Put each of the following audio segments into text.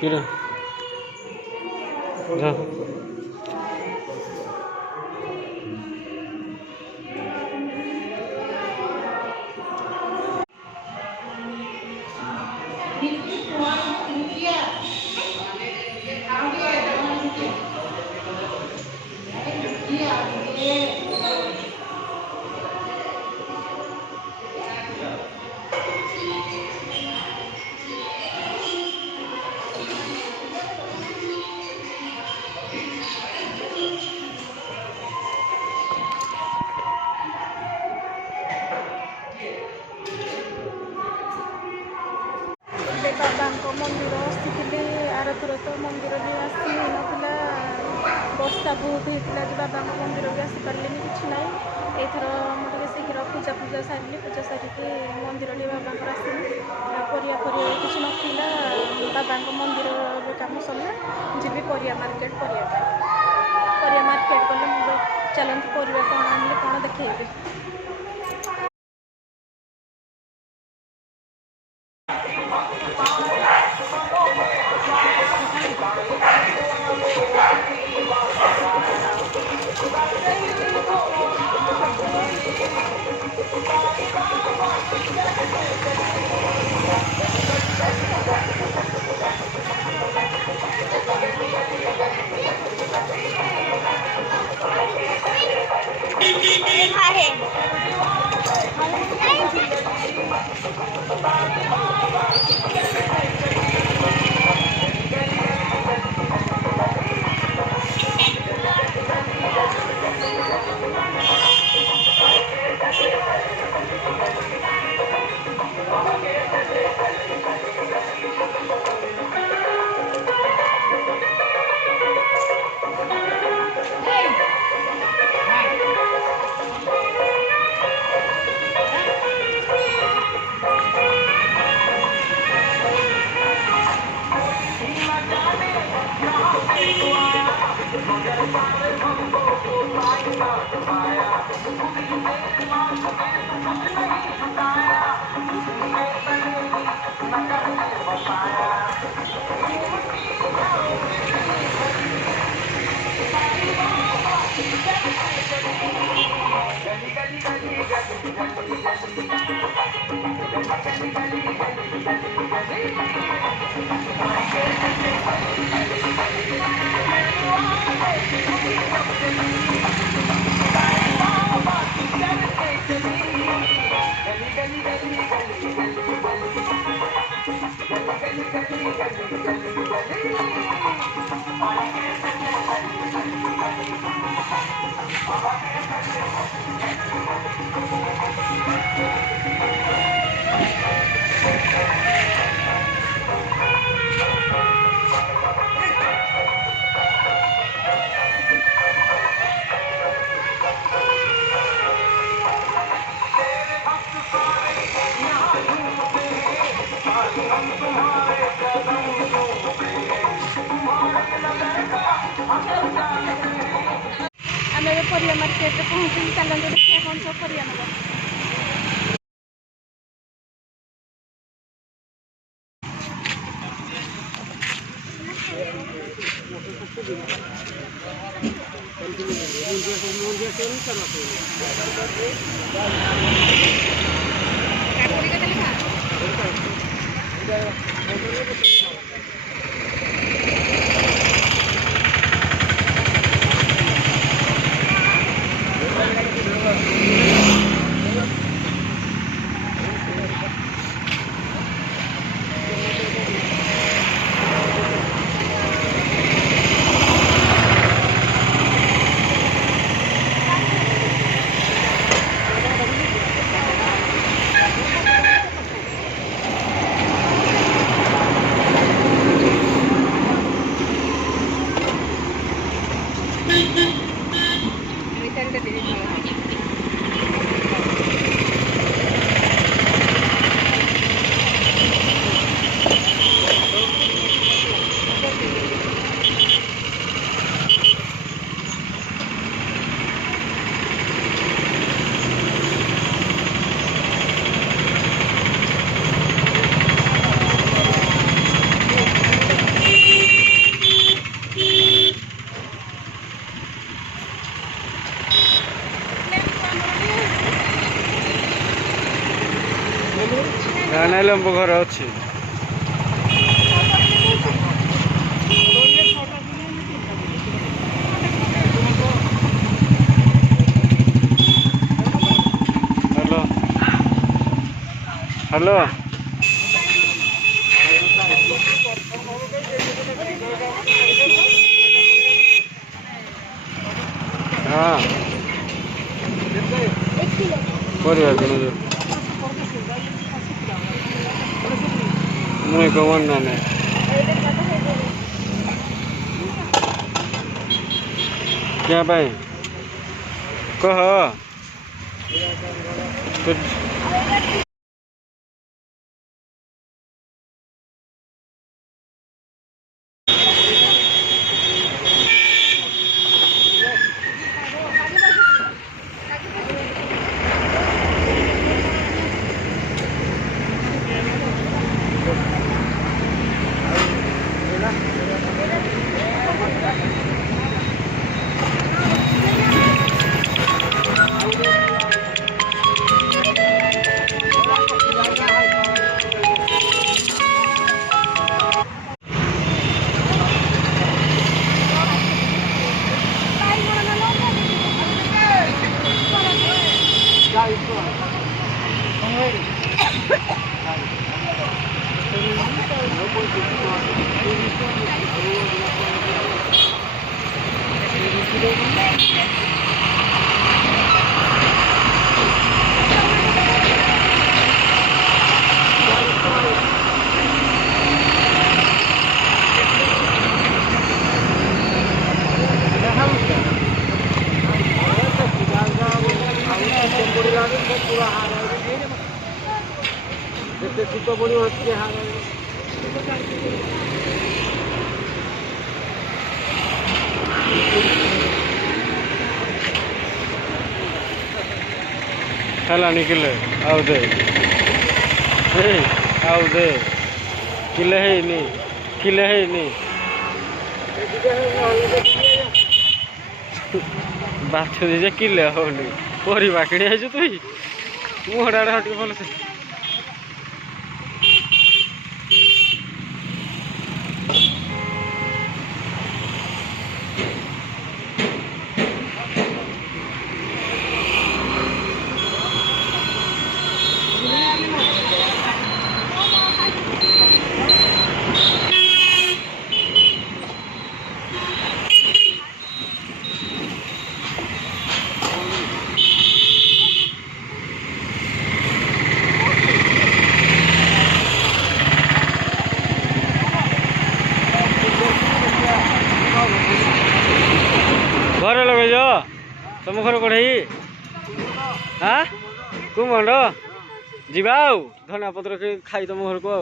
Kira. Dah. ବାବାଙ୍କ ମନ୍ଦିର ଆସିଥିଲି ଆରଥର ତ ମନ୍ଦିର ବି ଆସି ନଥିଲା, ବର୍ଷା ବହୁତ ହେଇଥିଲା ଯେ ବାବାଙ୍କ ମନ୍ଦିର ବି ଆସିପାରିଲିନି, କିଛି ନାହିଁ। ଏଇଥର ମୁଁ ଟିକେ ଶୀଘ୍ର ପୂଜା ସାରିଲି, ପୂଜା ସାରିକି ମନ୍ଦିର ଟିକେ ବାବାଙ୍କର ଆସିଲି। ପରିବା କିଛି ନଥିଲା, ବାବାଙ୍କ ମନ୍ଦିର କାମ ସରିଲା, ଯିବି ପରିବା ମାର୍କେଟ କରିବା ପାଇଁ। ପରିବା ମାର୍କେଟ ଗଲେ ମୁଁ ଚାଲନ୍ତୁ ପରିବା କ'ଣ ଆଣିଲେ କ'ଣ ଦେଖେଇବି। ପରିବା ମାର୍କେଟରେ ପହଞ୍ଚିଲି। ଚାଲନ୍ତୁ ଦେଖିବା କ'ଣ ସବୁ ପରିବା ନେବା। ନାଇଁ ଲେମ୍ବୁ ଘରେ ଅଛି। ହ୍ୟାଲୋ ହ୍ୟାଲୋ ହଁ ପରିବା କିଣୁଛୁ ମୁଇଁ କମନ୍ ନା ନାଇଁ क्या ପାଇଁ କହ हेलानी किले आउ दे आउ दे किले ହେଇନି ବାଛୁଛି ଯେ କିଲେ ହଉନି ପରିବା କିଣି ଆଇଛୁ ତୁଇ ମୁହଁଟା ଆଡ଼େ ଟିକେ ଭଲସେ घर लगे तुम घर कौन हाँ कुमंड जीवा धनिया पत्र खाई तुम घर को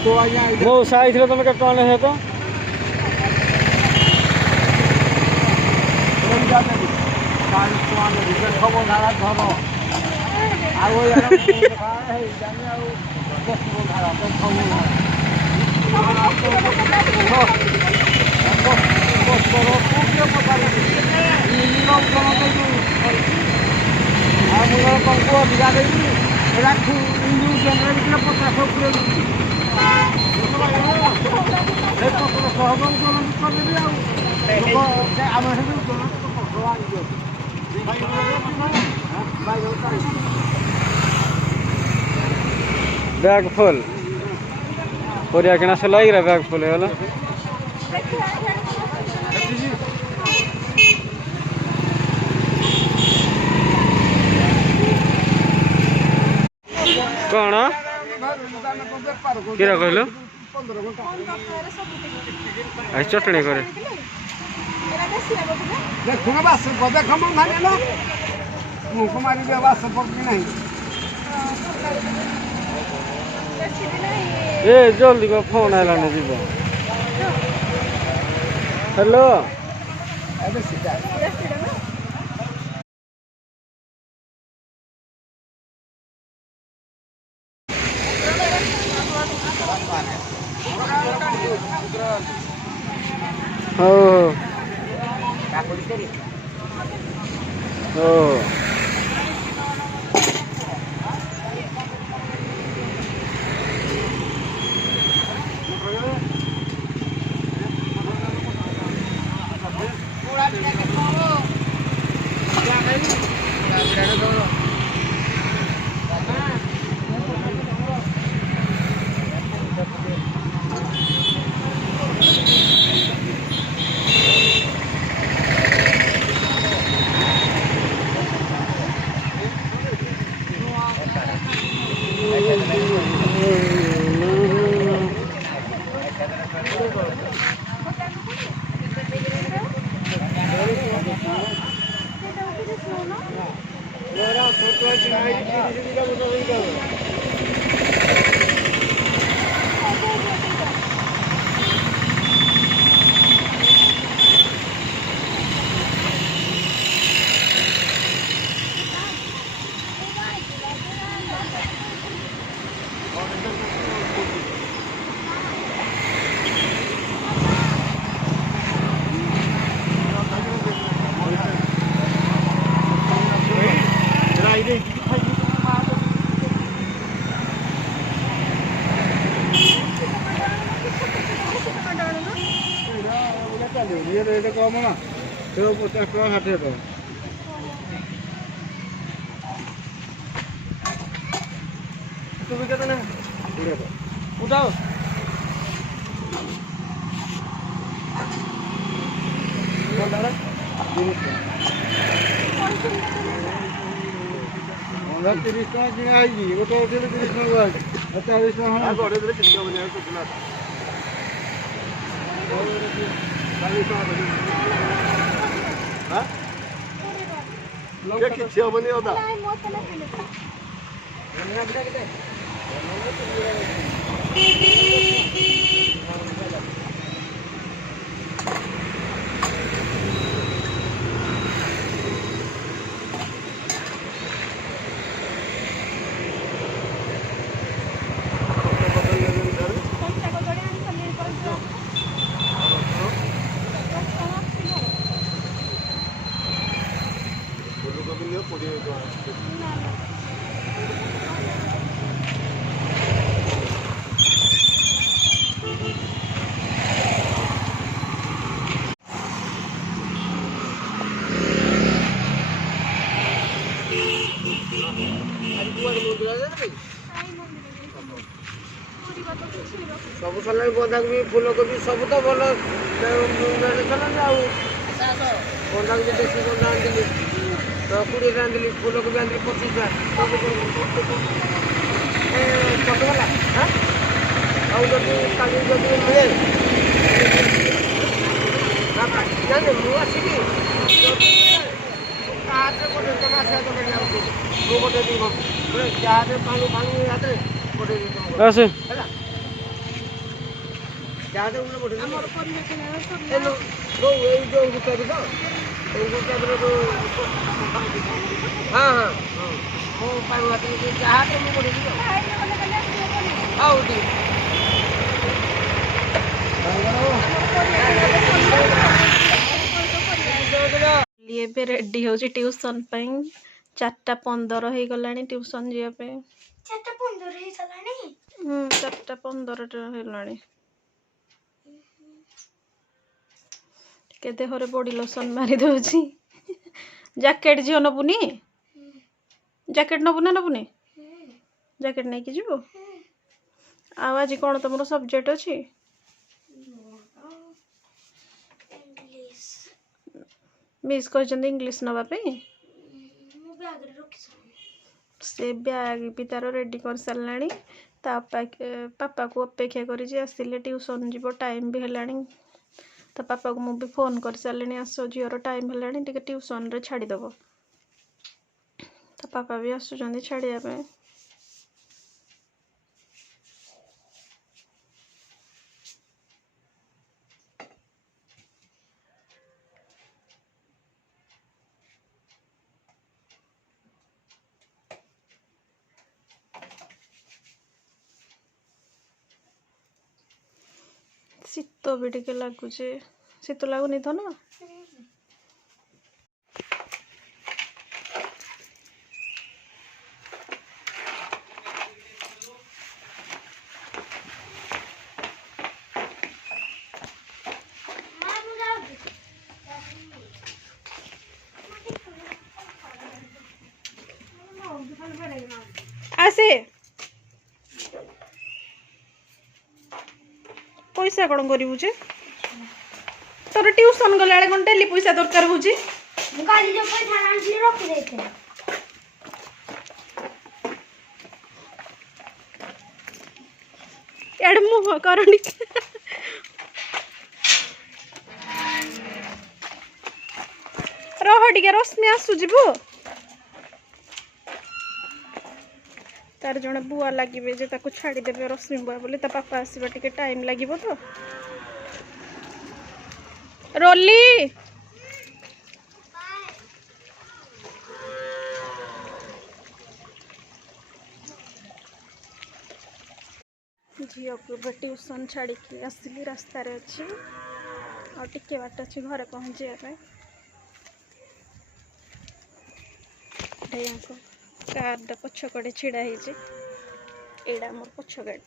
ମଉସା ଆଇଥିଲେ ତମେ କେତେ ଟଙ୍କା ନେଇଛ ତ? बैग फुल परिया किना से लग रहा बैग फुल है कौन किरा कहलो चटणी करे ए जल्दी को फोन आइला न जीव हेलो कम ना 50 टका 60 टका तू भी कहता ना उठाओ हमरा 30 टका किना आइजी गोटे उठेले 30 टका 40 टका हम गोटे देले कितना बने कुछ ना କିଛି ହବନି ଅଦା सब साल बंधाकोबी फूलकोबी सब तो भल बंधाकोबी देसी बंधा आनी तो 20 आनी फूलकोबी आनी 25 टका आदि मिले जाने मुझे ऐसे ଆମର ପରିବା କିଣା ସରିଲା। ଏବେ ରେଡି ହଉଛି ଟ୍ୟୁସନ୍ ପାଇଁ। 4:15 ହେଇଗଲାଣି ଟ୍ୟୁସନ୍ ଯିବା ପାଇଁ। 4:15 ହେଇସାରିଲାଣି। 4:15 ହେଲାଣି। ଟିକେ ଦେହରେ ବଡି ଲୋସନ୍ ମାରି ଦଉଛି। ଜ୍ୟାକେଟ୍ ଝିଅ ନବୁନି? ଜ୍ୟାକେଟ୍ ନବୁ ନା ନବୁନି? ଜ୍ୟାକେଟ୍ ନେଇକି ଯିବୁ। ଆଉ ଆଜି କ'ଣ ତମର ସବଜେକ୍ଟ ଅଛି? ମିସ୍ କହିଛନ୍ତି ଇଂଲିଶ ନେବା ପାଇଁ। ସେ ବ୍ୟାଗ୍ ବି ତାର ରେଡ଼ି କରିସାରିଲାଣି। ତା ପାପାକୁ ଅପେକ୍ଷା କରିଛି, ଆସିଲେ ଟ୍ୟୁସନ୍ ଯିବ। ଟାଇମ୍ ବି ହେଲାଣି। ତା ପାପାକୁ ମୁଁ ବି ଫୋନ୍ କରିସାରିଲିଣି, ଆସ ଝିଅର ଟାଇମ୍ ହେଲାଣି, ଟିକେ ଟ୍ୟୁସନ୍ରେ ଛାଡ଼ିଦେବ। ତା ପାପା ବି ଆସୁଛନ୍ତି ଛାଡ଼ିବା ପାଇଁ। ଶୀତ ବି ଟିକେ ଲାଗୁଛି। ଶୀତ ଲାଗୁନି ତ ନା? ଆସେ पैसा कौन करू जे तोर ट्यूशन गला कौन डेली पैसा दरकार होची गाड़ी जो पैसा आंटी रख देते एड मुह करनी रह टिके रश्मि आसु जीवु तार जड़े बुआ लगे जे ताको छाड़ी देबे रश्मि बुआ बोले ता पापा आसवा टिके टाइम लागिबो तो रोली झील को ट्यूशन छाड़ी आसली रास्तार अच्छी आ टिके बाट अच्छी घरे पहुँचे कार पछ कड़े छिड़ा एड़ा मोर पछ गेट।